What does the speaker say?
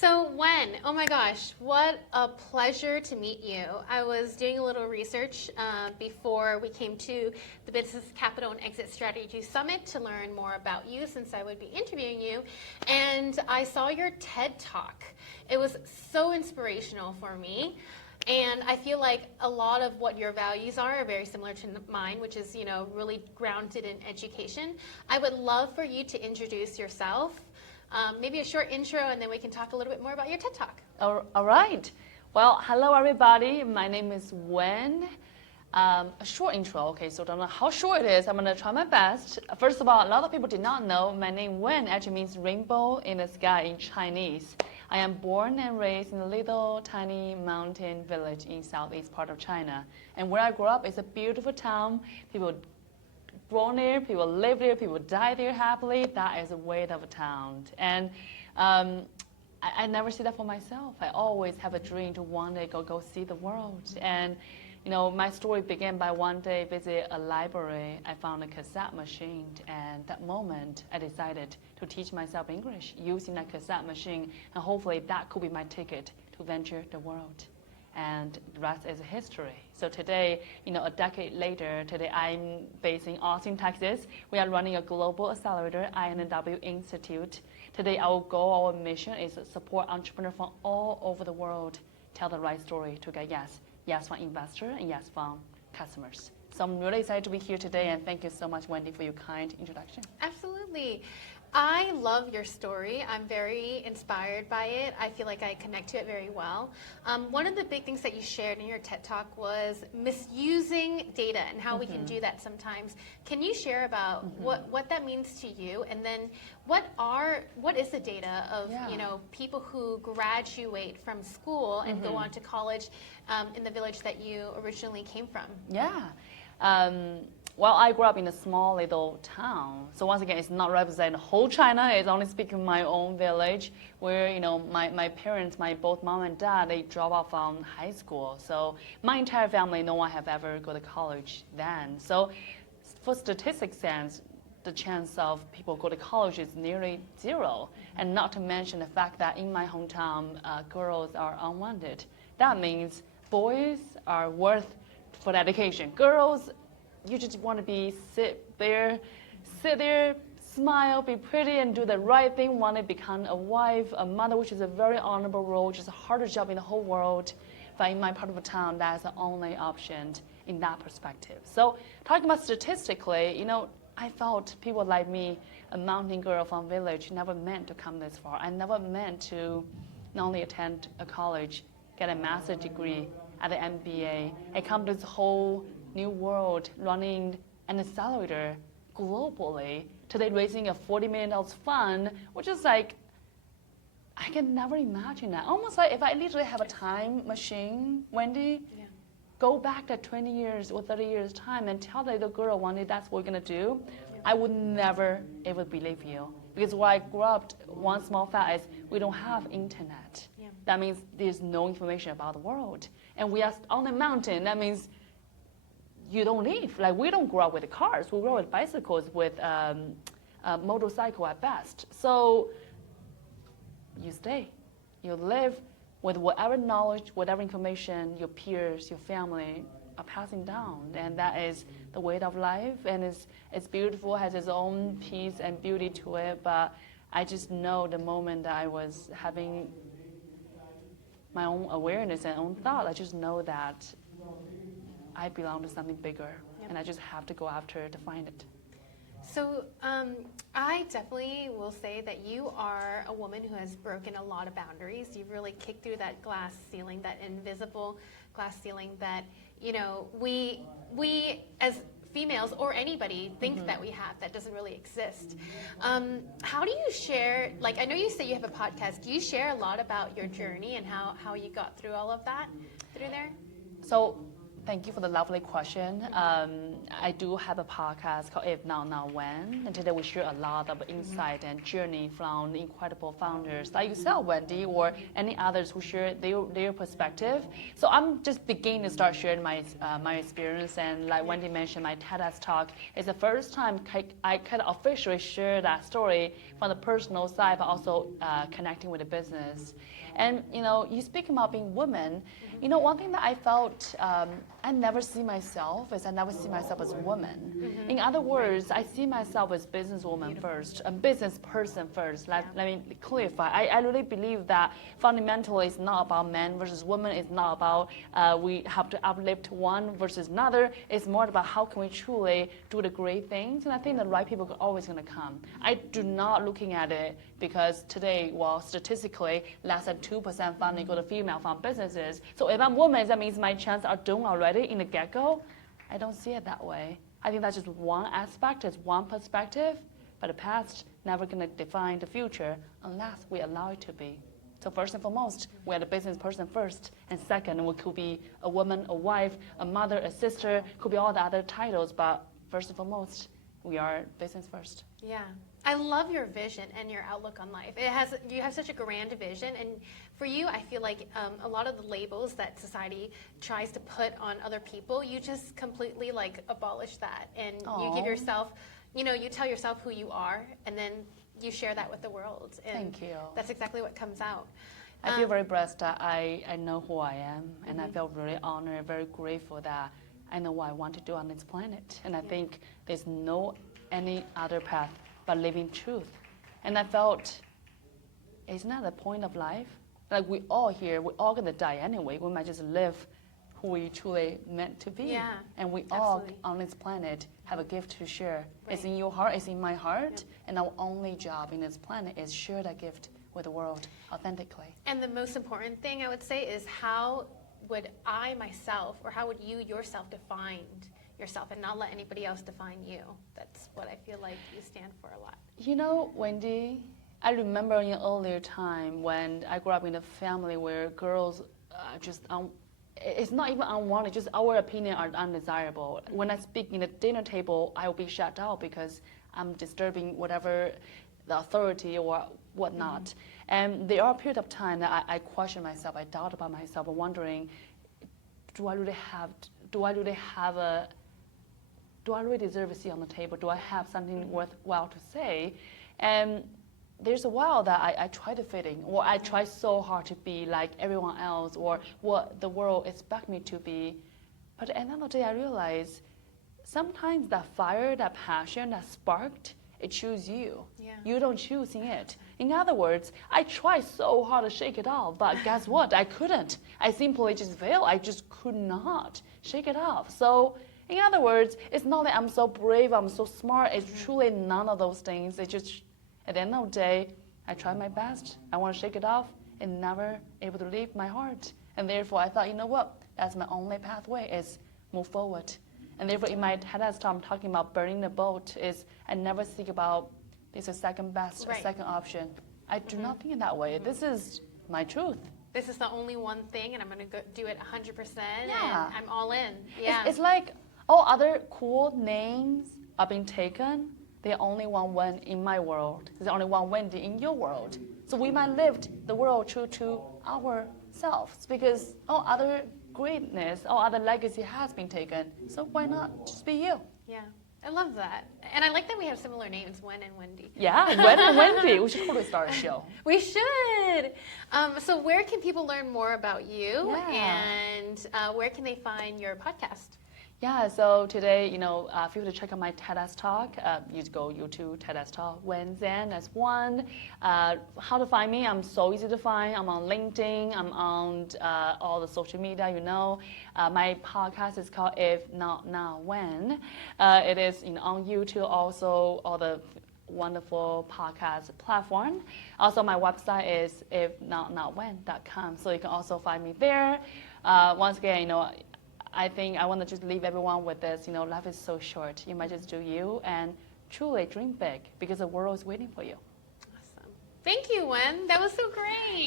So Wen, oh my gosh, what a pleasure to meet you. I was doing a little research before we came to the Business Capital and Exit Strategy Summit to learn more about you since I would be interviewing you. And I saw your TED Talk. It was so inspirational for me. And I feel like a lot of what your values are very similar to mine, which is, really grounded in education. I would love for you to introduce yourself. Maybe a short intro, and then we can talk a little bit more about your TED Talk. All right. Well, hello, everybody. My name is Wen. A short intro. Okay, so I don't know how short it is. I'm going to try my best. First of all, a lot of people did not know my name Wen actually means rainbow in the sky in Chinese. I am born and raised in a little tiny mountain village in southeast part of China. And where I grew up is a beautiful town. People born there, people live there, people die there happily. That is a weight of a town. And I never see that for myself. I always have a dream to one day go see the world. And my story began by one day visit a library. I found a cassette machine, and that moment I decided to teach myself English using that cassette machine, and hopefully that could be my ticket to venture the world. And the rest is history. So today, a decade later, today I'm based in Austin, Texas. We are running a global accelerator, INNW Institute. Today our goal, our mission is to support entrepreneurs from all over the world, tell the right story to get yes from investors and yes from customers. So I'm really excited to be here today, and thank you so much, Wendy, for your kind introduction. Absolutely. I love your story. I'm very inspired by it. I feel like I connect to it very well. One of the big things that you shared in your TED Talk was misusing data and how we can do that sometimes. Can you share about what that means to you? And then what is the data of people who graduate from school and go on to college in the village that you originally came from? Yeah. Well, I grew up in a small little town. So once again, it's not representing the whole China. It's only speaking my own village where, my parents, both mom and dad, they dropped out from high school. So my entire family, no one have ever go to college then. So for statistics sense, the chance of people go to college is nearly zero. And not to mention the fact that in my hometown, girls are unwanted. That means boys are worth for the education. Girls, you just want to sit there, smile, be pretty, and do the right thing. Want to become a wife, a mother, which is a very honorable role, which is the hardest job in the whole world. But in my part of the town, that's the only option in that perspective. So talking about statistically, I felt people like me, a mountain girl from village, never meant to come this far. I never meant to not only attend a college, get a master's degree at the MBA, and come to this whole new world running an accelerator globally, today raising a $40 million fund, which is like, I can never imagine that. Almost like if I literally have a time machine, Wendy, go back to 20 years or 30 years time and tell the little girl one day that's what we're gonna do, I would never ever believe you. Because where I grew up, one small fact is we don't have internet. That means there's no information about the world. And we are on a mountain, that means you don't live. Like, we don't grow up with cars. We grow up with bicycles, with a motorcycle at best. So you stay. You live with whatever knowledge, whatever information your peers, your family are passing down. And that is the way of life. And it's beautiful, has its own peace and beauty to it. But I just know the moment that I was having my own awareness and own thought, I just know that I belong to something bigger, and I just have to go after it to find it. So I definitely will say that you are a woman who has broken a lot of boundaries. You've really kicked through that glass ceiling, that invisible glass ceiling that, we as females or anybody think that we have that doesn't really exist. How do you share, I know you say you have a podcast. Do you share a lot about your journey and how you got through all of that through there? So Thank you for the lovely question. I do have a podcast called If Not Now Wen, and today we share a lot of insight and journey from incredible founders like yourself, Wendy, or any others who share their perspective. So I'm just beginning to start sharing my experience, and like Wendy mentioned, my TEDx talk is the first time I kind of officially share that story from the personal side, but also connecting with the business. And you speak about being woman. One thing that I felt I never see myself as a woman. In other words, I see myself as businesswoman first, a business person first. Let me clarify. I really believe that fundamentally it's not about man versus woman. It's not about we have to uplift one versus another. It's more about how can we truly do the great things. And I think the right people are always going to come. I do not looking at it because today, well, statistically, less than 2% funding go to female-founded businesses. So if I'm a woman, that means my chances are doomed already in the get-go. I don't see it that way. I think that's just one aspect, it's one perspective, but the past never going to define the future unless we allow it to be. So first and foremost, we're the business person first, and second, we could be a woman, a wife, a mother, a sister, could be all the other titles, but first and foremost, we are business first. Yeah. I love your vision and your outlook on life. You have such a grand vision, and for you, I feel like a lot of the labels that society tries to put on other people, you just completely abolish that, and you give yourself, you tell yourself who you are, and then you share that with the world. And thank you. That's exactly what comes out. I feel very blessed that I know who I am, and I feel really honored, very grateful that I know what I want to do on this planet, and I think there's no any other path but living truth. And I felt, isn't that the point of life? Like we all here, we're all gonna die anyway. We might just live who we truly meant to be. Yeah, and we absolutely. all on this planet have a gift to share. Right. It's in your heart, it's in my heart, and our only job in this planet is share that gift with the world authentically. And the most important thing I would say is how would I myself, or how would you yourself define yourself and not let anybody else define you? That's what I feel like you stand for a lot. Wendy, I remember in an earlier time when I grew up in a family where girls just, it's not even unwanted, just our opinion are undesirable. When I speak in the dinner table, I will be shut out because I'm disturbing whatever the authority or whatnot. And there are periods of time that I question myself, I doubt about myself, and wondering, do I really deserve a seat on the table? Do I have something worthwhile to say? And there's a while that I try to fit in, or I try so hard to be like everyone else, or what the world expects me to be. But at the end of the day, I realize sometimes that fire, that passion, that sparked, it chooses you. Yeah. You don't choose it. In other words, I tried so hard to shake it off, but guess what? I couldn't. I simply just failed. I just could not shake it off. So in other words, it's not that I'm so brave, I'm so smart. It's truly none of those things. It's just, at the end of the day, I tried my best. I want to shake it off and never able to leave my heart. And therefore, I thought, you know what? That's my only pathway is move forward. And therefore, in my TEDx talk, I'm talking about burning the boat. Is I never think about this is second best, Right. a second option. I do not think in that way. This is my truth. This is the only one thing, and I'm going to go do it 100%, Yeah. and I'm all in. Yeah. It's like all other cool names are being taken. There's only one Wen in my world. There's only one Wendy in your world. So we might live the world true to ourselves because all other greatness, all other legacy has been taken. So why not just be you? Yeah. I love that. And I like that we have similar names, Wen and Wendy. Yeah, Wen and Wendy. We should totally start a show. We should. So where can people learn more about you? Yeah. And where can they find your podcast? Yeah, so today, feel free to check out my TEDx talk. You go YouTube, TEDx talk, Wen Zhang as one. How to find me? I'm so easy to find. I'm on LinkedIn. I'm on all the social media, My podcast is called If Not Now Wen. It is on YouTube, also all the wonderful podcast platform. Also, my website is ifnotnowwen.com, so you can also find me there. Once again, I think I want to just leave everyone with this, life is so short. You might just do you and truly dream big because the world is waiting for you. Awesome. Thank you, Wen. That was so great.